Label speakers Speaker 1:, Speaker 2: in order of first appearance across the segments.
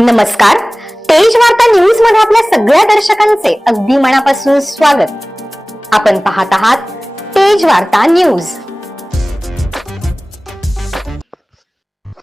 Speaker 1: नमस्कार. तेज वार्ता न्यूजमध्ये आपल्या सगळ्या दर्शकांचे अगदी मनापासून स्वागत. आपण पाहत आहात तेज वार्ता न्यूज.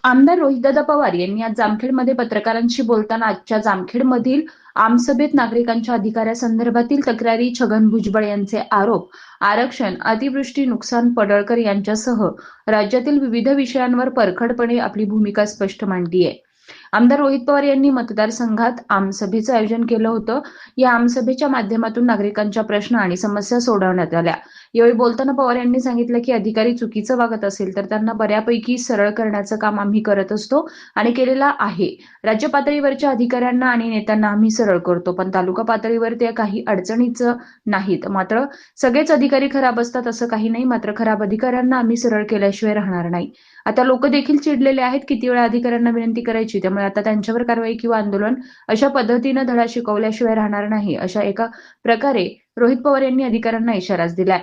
Speaker 2: आमदार रोहितदादा पवार यांनी आज जामखेडमध्ये पत्रकारांशी बोलताना आजच्या जामखेडमधील आमसभेत नागरिकांच्या अधिकाऱ्यासंदर्भातील तक्रारी छगन भुजबळ यांचे आरोप आरक्षण अतिवृष्टी नुकसान पडळकर यांच्यासह राज्यातील विविध विषयांवर परखडपणे आपली भूमिका स्पष्ट मांडली आहे आमदार रोहित पवार यांनी मतदारसंघात आमसभेचं आयोजन केलं होतं. या आमसभेच्या माध्यमातून नागरिकांच्या प्रश्न आणि समस्या सोडवण्यात आल्या. यावेळी बोलताना पवार यांनी सांगितलं की अधिकारी चुकीचं वागत असेल तर त्यांना बऱ्यापैकी सरळ करण्याचं काम आम्ही करत असतो आणि केलेला आहे. राज्य पातळीवरच्या अधिकाऱ्यांना आणि नेत्यांना आम्ही सरळ करतो पण तालुका पातळीवर त्या काही अडचणीचं नाहीत. मात्र सगळेच अधिकारी खराब असतात असं काही नाही मात्र खराब अधिकाऱ्यांना आम्ही सरळ केल्याशिवाय राहणार नाही. आता लोक देखील चिडलेले आहेत किती वेळा अधिकाऱ्यांना विनंती करायची त्यामुळे आता त्यांच्यावर कारवाई किंवा आंदोलन अशा पद्धतीनं धडा शिकवल्याशिवाय राहणार नाही अशा एका प्रकारे रोहित पवार यांनी अधिकाऱ्यांना इशाराच दिलाय.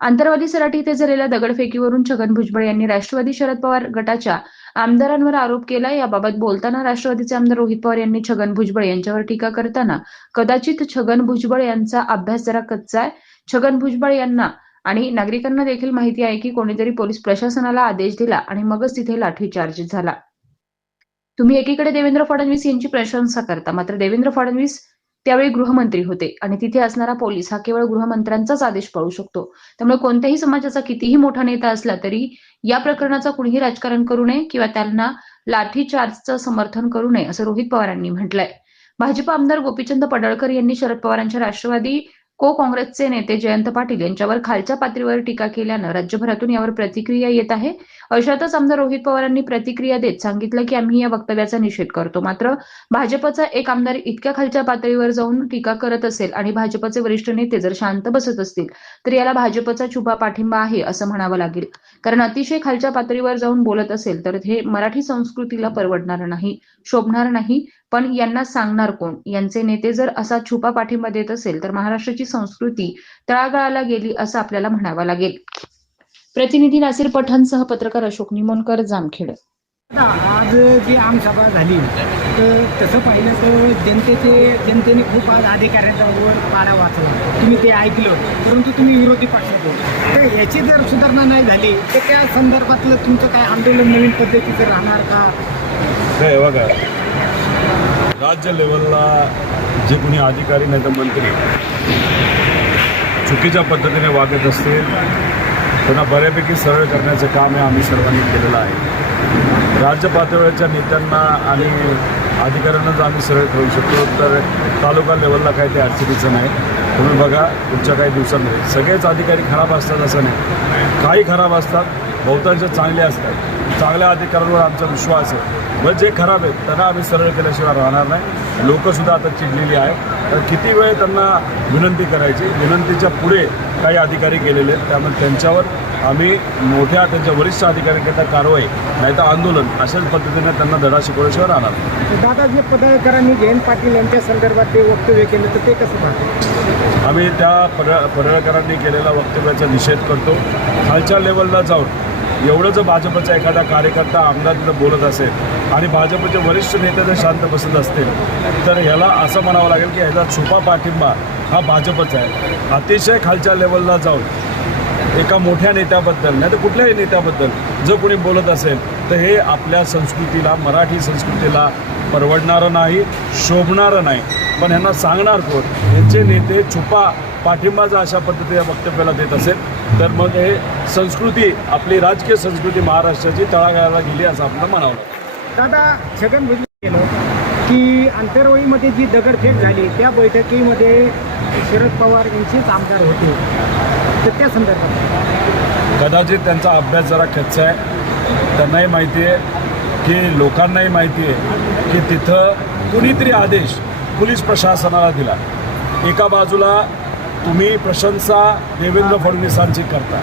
Speaker 2: आंतरवादी सराटी इथे झालेल्या दगडफेकीवरून छगन भुजबळ यांनी राष्ट्रवादी शरद पवार गटाच्या आमदारांवर आरोप केला याबाबत बोलताना राष्ट्रवादीचे आमदार रोहित पवार यांनी छगन भुजबळ यांच्यावर टीका करताना कदाचित छगन भुजबळ यांचा अभ्यास जरा कच्चा आहे. छगन भुजबळ यांना आणि नागरिकांना देखील माहिती आहे की कोणीतरी पोलीस प्रशासनाला आदेश दिला आणि मगच तिथे लाठीचार्ज झाला. तुम्ही एकीकडे देवेंद्र फडणवीस यांची प्रशंसा करता मात्र देवेंद्र फडणवीस त्यावेळी गृहमंत्री होते. आणि तिथे असणारा पोलीस हा केवळ गृहमंत्र्यांचाच आदेश पाळू शकतो. त्यामुळे कोणत्याही समाजाचा कितीही मोठा नेता असला तरी या प्रकरणाचा कुणीही राजकारण करू नये किंवा त्यांना लाठीचार्जचं समर्थन करू नये असं रोहित पवारांनी म्हटलंय. भाजप आमदार गोपीचंद पडळकर यांनी शरद पवारांच्या राष्ट्रवादी को काँग्रेसचे नेते जयंत पाटील यांच्यावर खालच्या पातळीवर टीका केल्यानं राज्यभरातून यावर प्रतिक्रिया येत आहे. अशातच आमदार रोहित पवारांनी प्रतिक्रिया देत सांगितलं की आम्ही या वक्तव्याचा निषेध करतो. मात्र भाजपचा एक आमदार इतक्या खालच्या पातळीवर जाऊन टीका करत असेल आणि भाजपचे वरिष्ठ नेते जर शांत बसत असतील तर याला भाजपचा छुपा पाठिंबा आहे असं म्हणावं लागेल. कारण अतिशय खालच्या पातळीवर जाऊन बोलत असेल तर हे मराठी संस्कृतीला परवडणार नाही शोभणार नाही. पण यांना सांगणार कोण? यांचे नेते जर असा छुपा पाठिंबा देत असेल तर महाराष्ट्राची संस्कृती तळागाळाला गेली असं आपल्याला म्हणावं लागेल. प्रतिनिधी नासिर पठाणसह पत्रकार अशोक निमोणकर जामखेड.
Speaker 3: आज जी आमसभा झाली तर तसं पाहिलं तर जनतेचे जनतेने खूप आज अधिकाऱ्यांवर पाडा वाचला. तुम्ही ते ऐकलं परंतु तुम्ही विरोधी पक्षात होते तर याची जर सुधारणा नाही झाली तर त्या संदर्भातलं तुमचं काय आंदोलन नवीन पद्धतीचं राहणार का?
Speaker 4: काय बघा राज्य लेवलला जे कोणी अधिकारी नाही तर मंत्री चुकीच्या पद्धतीने वागत असतील त्यांना बऱ्यापैकी सरळ करण्याचं काम हे आम्ही सर्वांनी केलेलं आहे. राज्य पातळीच्या नेत्यांना आणि अधिकाऱ्यांनाच आम्ही सरळ करू शकतो तर तालुका लेवलला काही ते अडचणीचं नाही. तुम्ही बघा पुढच्या काही दिवसांमध्ये सगळेच अधिकारी खराब असतात असं नाही. काही खराब असतात बहुतांश चांगले असतात. चांगल्या अधिकाऱ्यांवर आमचा विश्वास आहे. मग जे खराब आहेत त्यांना आम्ही सरळ केल्याशिवाय राहणार नाही. लोकंसुद्धा आता चिडलेली आहे तर किती वेळ त्यांना विनंती करायची? विनंतीच्या पुढे काही अधिकारी गेलेले आहेत. त्यामुळे त्यांच्यावर आम्ही मोठ्या त्यांच्या वरिष्ठ अधिकाऱ्यांकरता कारवाई नाही तर आंदोलन अशाच पद्धतीने त्यांना धडा शिकवल्याशिवाय राहणार.
Speaker 3: दादा जे पदाधिकाऱ्यांनी जयंत पाटील यांच्या संदर्भात ते वक्तव्य केलं तर ते कसं पाहतं
Speaker 4: आम्ही त्या पड पडळकरांनी केलेल्या वक्तव्याचा निषेध करतो. खालच्या लेवलला जाऊन एवढं जर भाजपचा एखादा कार्यकर्ता आमदार तिथं बोलत असेल आणि भाजपचे वरिष्ठ नेते जर शांत बसत असतील तर ह्याला असं म्हणावं लागेल की ह्याचा छुपा पाठिंबा हा भाजपचा आहे. अतिशय खालच्या लेवलला जाऊन एका मोठ्या नेत्याबद्दल नाही तर कुठल्याही नेत्याबद्दल जर कोणी बोलत असेल तर हे आपल्या संस्कृतीला मराठी संस्कृतीला परवडणारं नाही शोभणारं नाही. पण ह्यांना सांगणार कोण? यांचे नेते छुपा पाठिंबा जर अशा पद्धतीच्या वक्तव्याला देत असेल. तर मग हे संस्कृती आपली राजकीय संस्कृती महाराष्ट्राची तळागाळाला गेली असं आपल्याला म्हणावं.
Speaker 3: दादा छगन भुजबळ केलं की आंतरवाळीमध्ये जी दगडफेक झाली त्या बैठकीमध्ये शरद पवार यांचेच आमदार होते. तर त्या संदर्भात?
Speaker 4: कदाचित त्यांचा अभ्यास जरा कच्चा आहे. त्यांनाही माहिती आहे की लोकांनाही माहिती आहे की तिथं कुणीतरी आदेश पोलीस प्रशासनाला दिला. एका बाजूला तुम्ही प्रशंसा देवेंद्र फडणवीसांची करता.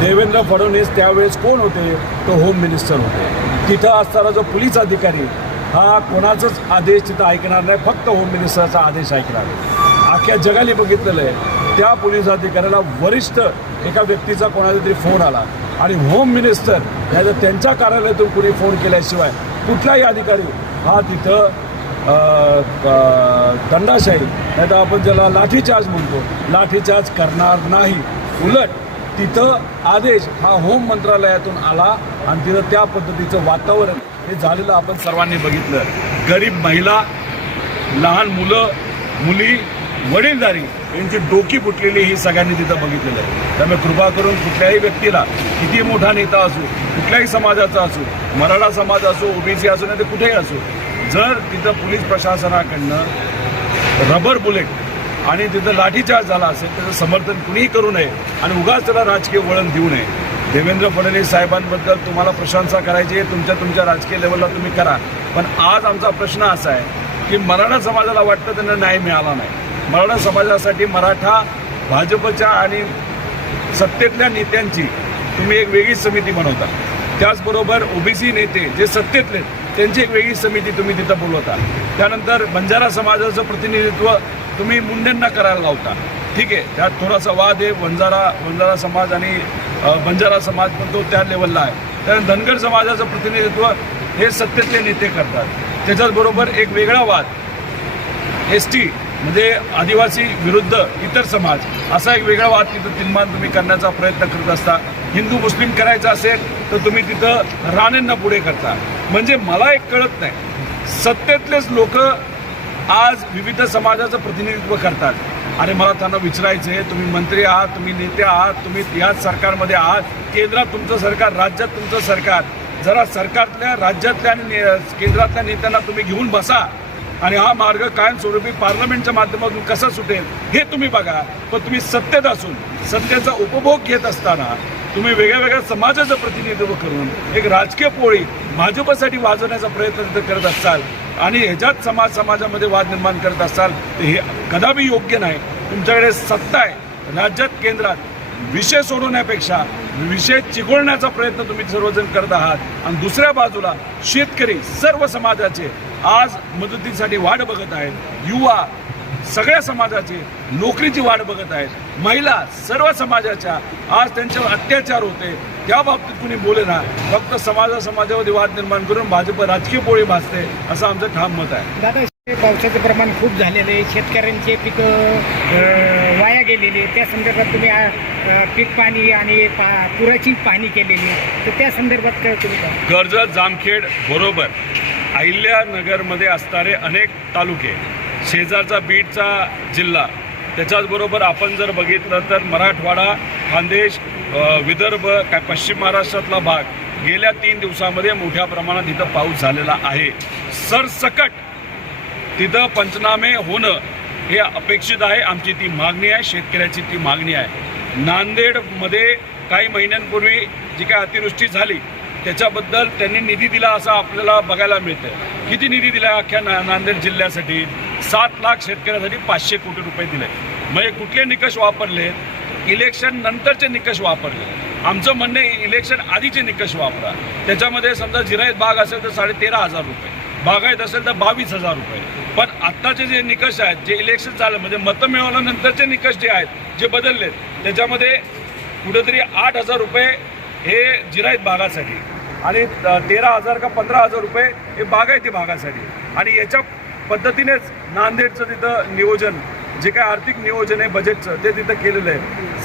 Speaker 4: देवेंद्र फडणवीस त्यावेळेस कोण होते? तो होम मिनिस्टर होते. तिथं असताना जो पोलीस अधिकारी हा कोणाचाच आदेश तिथं ऐकणार नाही फक्त होम मिनिस्टरचा आदेश ऐकणार आहे. अख्ख्या जगाने बघितलेलं आहे त्या पोलीस अधिकाऱ्याला वरिष्ठ एका व्यक्तीचा कोणाचा तरी फोन आला. आणि होम मिनिस्टर या त्यांच्या कार्यालयातून कुणी फोन केल्याशिवाय कुठलाही अधिकारी हा तिथं दंडाशाही नाही तर आपण ज्याला लाठीचार्ज म्हणतो लाठीचार्ज करणार नाही. उलट तिथं आदेश हा होम मंत्रालयातून आला आणि तिथं त्या पद्धतीचं वातावरण हे झालेलं आपण सर्वांनी बघितलं. गरीब महिला लहान मुलं मुली वडीलधारी यांची डोकी फुटलेली ही सगळ्यांनी तिथं बघितलेलं आहे. त्यामुळे कृपा करून कुठल्याही व्यक्तीला किती मोठा नेता असो कुठल्याही समाजाचा असो मराठा समाज असो ओबीसी असो नाही ते कुठेही असो जर तिथं पोलीस प्रशासनाकडनं रबर बुलेट आणि तिथं लाठीचार्ज झाला असेल त्याचं समर्थन कुणीही करू नये आणि उगाच त्याला राजकीय वळण देऊ नये. देवेंद्र फडणवीस साहेबांबद्दल तुम्हाला प्रशंसा करायची आहे तुमच्या तुमच्या राजकीय लेवलला तुम्ही करा. पण आज आमचा प्रश्न असा आहे की मराठा समाजाला वाटतं त्यांना न्याय मिळाला नाही. मराठा समाजासाठी मराठा भाजपच्या आणि सत्तेतल्या नेत्यांची तुम्ही एक वेगळी समिती बनवता. त्याचबरोबर ओबीसी नेते जे सत्तेतले त्यांची एक वेगळी समिती तुम्ही तिथं बोलवता. त्यानंतर बंजारा समाजाचं प्रतिनिधित्व तुम्ही मुंडेंना करायला लावता. ठीक आहे त्यात थोडासा वाद आहे. वंजारा वंजारा समाज आणि बंजारा समाज पण तो त्या लेवलला आहे. त्यानंतर धनगर समाजाचं प्रतिनिधित्व हे सत्तेतले नेते करतात. त्याच्याचबरोबर एक वेगळा वाद एस टी म्हणजे आदिवासी विरुद्ध इतर समाज असा एक वेगळा वाद तिथं तिन्मान तुम्ही करण्याचा प्रयत्न करत असता. हिंदू मुस्लिम करायचं असेल तर तुम्ही तिथं राणेंना पुढे करता. म्हणजे मला एक कळत नाही. सत्तेतलेच लोक आज विविध समाजाचं प्रतिनिधित्व करतात. आणि मला त्यांना विचारायचं आहे तुम्ही मंत्री आहात तुम्ही नेते आहात तुम्ही याच सरकारमध्ये आहात. केंद्रात तुमचं सरकार राज्यात तुमचं सरकार. जरा सरकारतल्या राज्यातल्या आणि ने- केंद्रातल्या नेत्यांना तुम्ही घेऊन बसा. आणि हा मार्ग कायमस्वरूपी पार्लमेंटच्या माध्यमातून कसा सुटेल हे तुम्ही बघा. पण तुम्ही सत्तेत असून सत्तेचा उपभोग घेत असताना तुम्ही वेगळ्या वेगळ्या समाजाचं प्रतिनिधित्व करून एक राजकीय पोळी भाजपसाठी वाजवण्याचा प्रयत्न तिथं करत असाल आणि ह्याच्यात समाज समाजामध्ये वाद निर्माण करत असाल तर हे कदापि योग्य नाही. तुमच्याकडे सत्ता आहे. राज्यात केंद्रात विषय सोडवण्यापेक्षा विषय चिघळण्याचा प्रयत्न तुम्ही सर्वजण करत आहात. आणि दुसऱ्या बाजूला शेतकरी सर्व समाजाचे आज मदतीसाठी वाट बघत आहेत. युवा सगळ्या समाजाचे नोकरीची वाट बघत आहेत. महिला सर्व समाजाच्या आज त्यांच्यावर अत्याचार होते. त्या बाबतीत कुणी बोले ना फक्त समाजा समाजामध्ये वाद निर्माण करून भाजप राजकीय पोळी भासते असं आमचं ठाम मत आहे.
Speaker 3: दादा पावसाचं प्रमाण खूप झालेलं आहे. शेतकऱ्यांचे पिकं वाया गेलेली त्या संदर्भात तुम्ही पीक पाणी आणि पा पुराची पाहणी केलेली. तर त्या संदर्भात काय तुम्ही
Speaker 4: कर्जत जामखेड बरोबर. अहिल्यानगरमध्ये असणारे अनेक तालुके शेजारचा बीडचा जिल्हा. त्याच्याचबरोबर आपण जर बघितलं तर मराठवाडा खानदेश विदर्भ काय पश्चिम महाराष्ट्रातला भाग गेल्या तीन दिवसामध्ये मोठ्या प्रमाणात इथं पाऊस झालेला आहे. सरसकट तिथं पंचनामे होणं हे अपेक्षित आहे. आमची ती मागणी आहे शेतकऱ्याची ती मागणी आहे. नांदेडमध्ये काही महिन्यांपूर्वी जी काय अतिवृष्टी झाली त्याच्याबद्दल त्यांनी निधी दिला असं आपल्याला बघायला मिळतं किती निधी दिला अख्ख्या ना नांदेड जिल्ह्यासाठी? सात लाख शेतकऱ्यासाठी पाचशे कोटी रुपये दिले. म्हणजे कुठले निकष वापरले? इलेक्शन नंतरचे निकष वापरले. आमचं म्हणणं आहे इलेक्शन आधीचे निकष वापरा. त्याच्यामध्ये समजा जिरायत बाग असेल तर साडे तेरा हजार रुपये. बागायत असेल तर बावीस हजार रुपये. पण आत्ताचे जे निकष आहेत जे इलेक्शन झालं म्हणजे मतं मिळवल्यानंतरचे निकष जे आहेत जे बदललेत त्याच्यामध्ये कुठेतरी आठ हजार रुपये हे जिरायत भागासाठी आणि तेरा हजार का पंधरा हजार रुपये हे बागायती भागासाठी आणि याच्या पद्धतीनेच नांदेडचं तिथं नियोजन जे काय आर्थिक नियोजन आहे बजेटचं ते तिथं केलेलं आहे.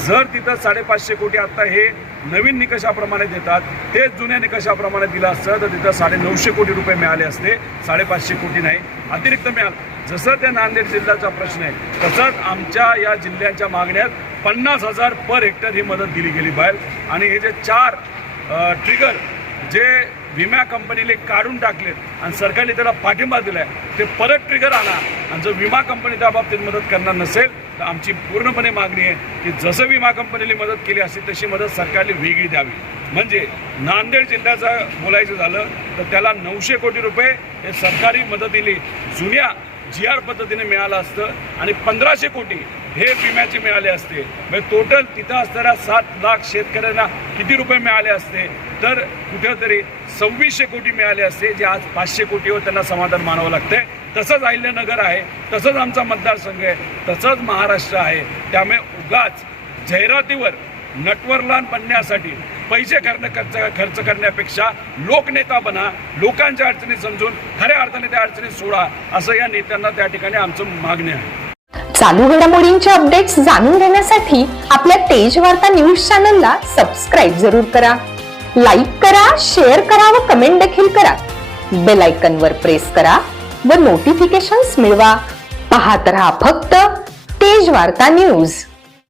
Speaker 4: जर तिथं साडेपाचशे कोटी आत्ता हे नवीन निकषाप्रमाणे देतात तेच जुन्या निकषाप्रमाणे दिलं असतं तर तिथं साडे नऊशे कोटी रुपये मिळाले असते. साडेपाचशे कोटी नाही अतिरिक्त मिळालं. जसं त्या नांदेड जिल्ह्याचा प्रश्न आहे तसंच आमच्या या जिल्ह्याच्या मागण्यात पन्नास हजार पर हेक्टर ही मदत दिली गेली बाहेर. आणि हे जे चार ट्रिगर जे विमा कंपनीने काढून टाकलेत आणि सरकारने त्याला पाठिंबा दिलाय. ते परत ट्रिगर आणा आणि जर विमा कंपनी त्या बाबतीत मदत करणार नसेल तर आमची पूर्णपणे मागणी आहे की जसं विमा कंपनीने मदत केली असेल तशी मदत सरकारने वेगळी द्यावी. म्हणजे नांदेड जिल्ह्याचं बोलायचं झालं तर त्याला नऊशे कोटी रुपये हे सरकारी मदतीने जुन्या जी आर पद्धतीने मिळालं असतं आणि पंधराशे कोटी हे विम्याचे मिळाले असते. म्हणजे टोटल तिथं असणाऱ्या सात लाख शेतकऱ्यांना किती रुपये मिळाले असते? तर कुठेतरी सव्वीसशे कोटी मिळाले असते जे आज पाचशे कोटीवर त्यांना समाधान मानावं लागतंय. तसंच अहिल्यानगर आहे तसंच आमचा मतदारसंघ आहे तसंच महाराष्ट्र आहे. त्यामुळे उगाच जाहिरातीवर नटवरलान बनण्यासाठी पैसे खर्च खर्च खर्च करण्यापेक्षा लोकनेता बना लोकांच्या अडचणी समजून खऱ्या अर्थाने त्या अडचणी सोडा असं या नेत्यांना त्या ठिकाणी आमचं मागणी आहे.
Speaker 1: चालू घडामोडींचे अपडेट्स जाणून घेण्यासाठी आपल्या तेज वार्ता न्यूज चॅनलला सबस्क्राईब जरूर करा. लाईक करा शेअर करा व कमेंट देखील करा. बेल आयकन वर प्रेस करा व नोटिफिकेशन्स मिळवा. पाहत रहा फक्त तेज वार्ता न्यूज